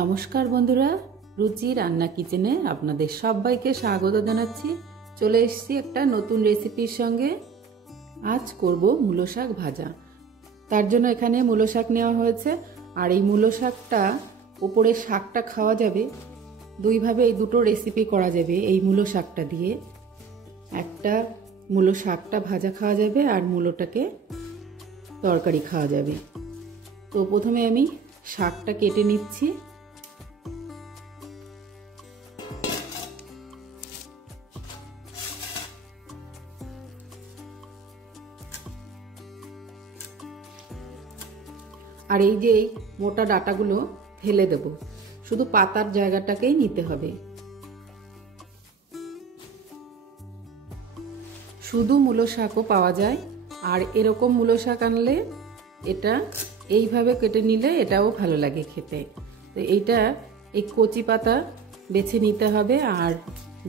নমস্কার বন্ধুরা, রুচি রান্না কিচেনে আপনাদের সবাইকে স্বাগত জানাচ্ছি। চলে এসেছি একটা নতুন রেসিপির সঙ্গে। আজ করব মূলো শাক ভাজা। তার জন্য এখানে মূলো শাক নেওয়া হয়েছে। আর এই মূলো শাকটা, উপরে শাকটা খাওয়া যাবে দুইভাবে, এই দুটো রেসিপি করা যাবে এই মূলো শাকটা দিয়ে। একটা মূলো শাকটা ভাজা খাওয়া যাবে আর মূলোটাকে তরকারি খাওয়া যাবে। তো প্রথমে আমি শাকটা কেটে নিচ্ছি। আর এই যে এই মোটা ডাঁটাগুলো ফেলে দেব, শুধু পাতার জায়গাটাকেই নিতে হবে। শুধু মূলো শাকও পাওয়া যায়, আর এরকম মূলো শাক আনলে এটা এইভাবে কেটে নিলে এটাও ভালো লাগে খেতে। তো এইটা এই কচি পাতা বেছে নিতে হবে, আর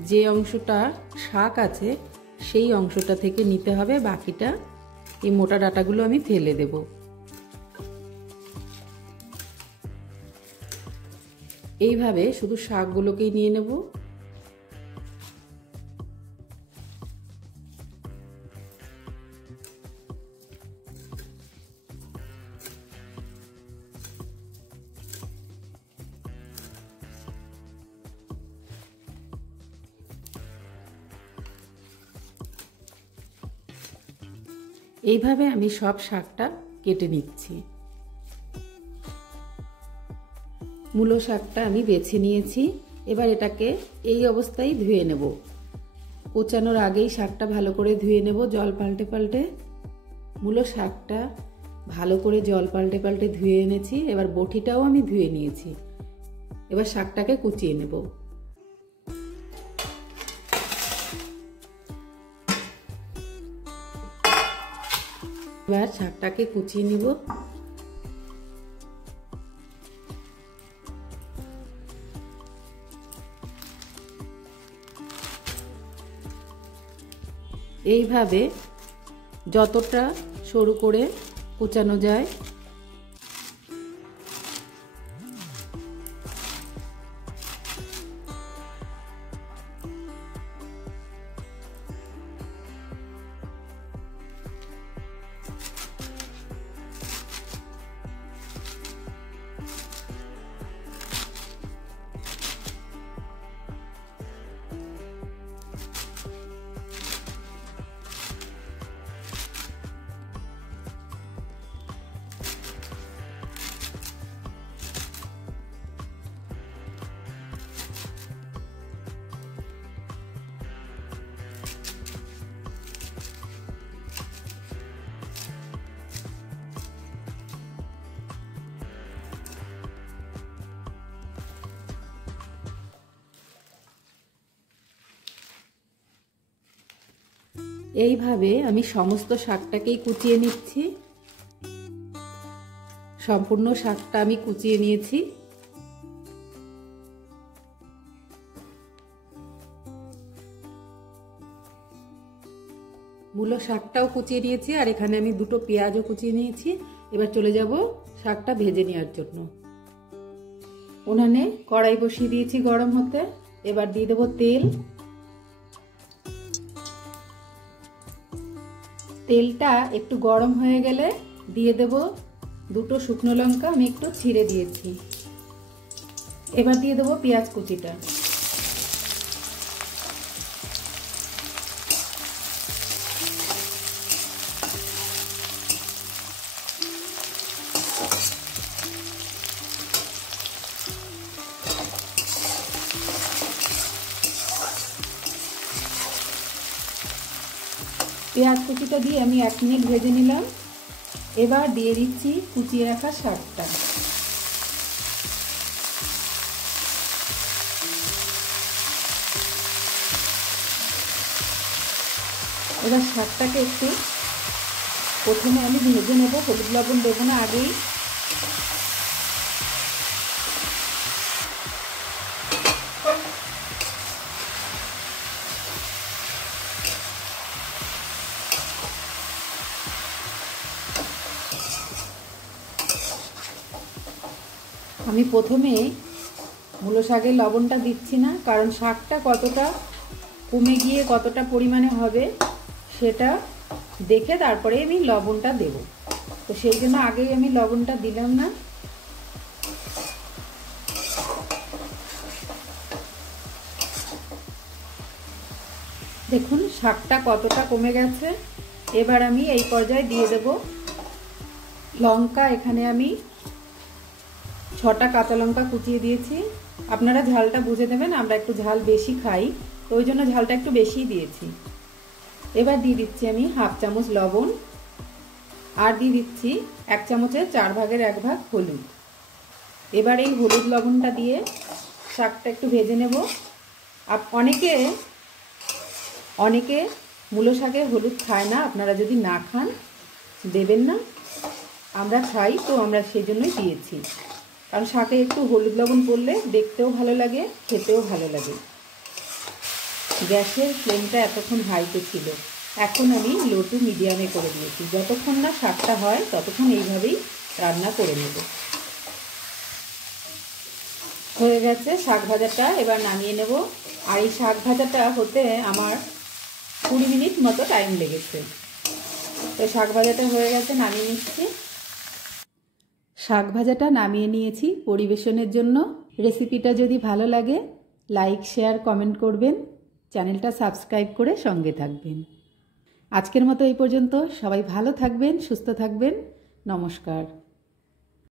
যে অংশটা শাক আছে সেই অংশটা থেকে নিতে হবে। বাকিটা এই মোটা ডাঁটাগুলো আমি ফেলে দেব। এইভাবে শুধু শাকগুলোকেই নিয়ে নেব। এইভাবে আমি সব শাকটা কেটে নিচ্ছি। মূলো শাকটা আমি বেছে নিয়েছি। এবার এটাকে এই অবস্থায় ধুয়ে নেব। কোচানোর আগেই শাকটা ভালো করে ধুয়ে নেব, জল পাল্টে পাল্টে। মূলো শাকটা ভালো করে জল পাল্টে পাল্টে ধুয়ে এনেছি। এবার বটিটাও আমি ধুয়ে নিয়েছি। এবার শাকটাকে কুচিয়ে নেব। এবার শাকটাকে কুচিয়ে নিব। এইভাবে যতটা সরু করে কুচানো যায়। এইভাবে আমি সমস্ত শাকটাকেই কুচিয়ে নিচ্ছি। সম্পূর্ণ শাকটা আমি কুচিয়ে নিয়েছি। মূলো শাকটাও কুচিয়ে নিয়েছি, আর এখানে আমি দুটো পেঁয়াজও কুচিয়ে নিয়েছি। এবার চলে যাব শাকটা ভেজে নেওয়ার জন্য। উনানে কড়াই বসিয়ে দিয়েছি গরম হতে। এবার দিয়ে দেবো তেল। তেলটা একটু গরম হয়ে গেলে দিয়ে দেব দুটো শুকনো লঙ্কা, আমি একটু ছিঁড়ে দিয়েছি। এবার দিয়ে দেবো পেঁয়াজ কুচিটা। পেঁয়াজ কুচিটা দিয়ে আমি 1 মিনিট ভেজে নিলাম। এবার দিয়ে দিচ্ছি কুচিয়ে রাখা শাকটা। এবার শাকটাকে একটু প্রথমে আমি ভেজে নেব, হলুদ লবণ দেবো না আগেই। আমি প্রথমে মূলো শাকে লবণটা দিচ্ছি না, কারণ শাকটা কতটা কমে গিয়ে কতটা পরিমাণে হবে সেটা দেখে তারপরে আমি লবণটা দেব। তো সেই জন্য আগেই আমি লবণটা দিলাম না। দেখুন শাকটা কতটা কমে গেছে। এবার আমি এই পর্যায়ে দিয়ে দেব লঙ্কা। এখানে আমি 6টা কাঁচা লঙ্কা কুচিয়ে দিয়েছি। আপনারা ঝালটা বুঝে দেবেন, আমরা একটু ঝাল বেশি খাই, তো ওই জন্য ঝালটা একটু বেশিই দিয়েছি। এবার দিয়ে দিচ্ছি আমি 1/2 চামচ লবণ, আর দিয়ে দিচ্ছি 1 চামচের 4 ভাগের 1 ভাগ হলুদ। এবার এই হলুদ লবণটা দিয়ে শাকটা একটু ভেজে নেব। অনেকে মূলো শাকে হলুদ খায় না, আপনারা যদি না খান দেবেন না। আমরা খাই, তো আমরা সেই জন্যই দিয়েছি, কারণ শাকে একটু হলুদ লবণ পড়লে দেখতেও ভালো লাগে, খেতেও ভালো লাগে। গ্যাসের ফ্লেমটা এতক্ষণ হাইতে ছিল, এখন আমি লো টু মিডিয়ামে করে দিয়েছি। যতক্ষণ না শাকটা হয় ততক্ষণ এইভাবেই রান্না করে নেব। হয়ে গেছে শাক ভাজাটা, এবার নামিয়ে নেব। আর এই শাক ভাজাটা হতে আমার 20 মিনিট মতো টাইম লেগেছে। তো শাক ভাজাটা হয়ে গেছে, নামিয়ে নিচ্ছি। শাক ভাজাটা নামিয়ে নিয়েছি পরিবেশনের জন্য। রেসিপিটা যদি ভালো লাগে লাইক, শেয়ার, কমেন্ট করবেন। চ্যানেলটা সাবস্ক্রাইব করে সঙ্গে থাকবেন। আজকের মতো এই পর্যন্ত। সবাই ভালো থাকবেন, সুস্থ থাকবেন। নমস্কার।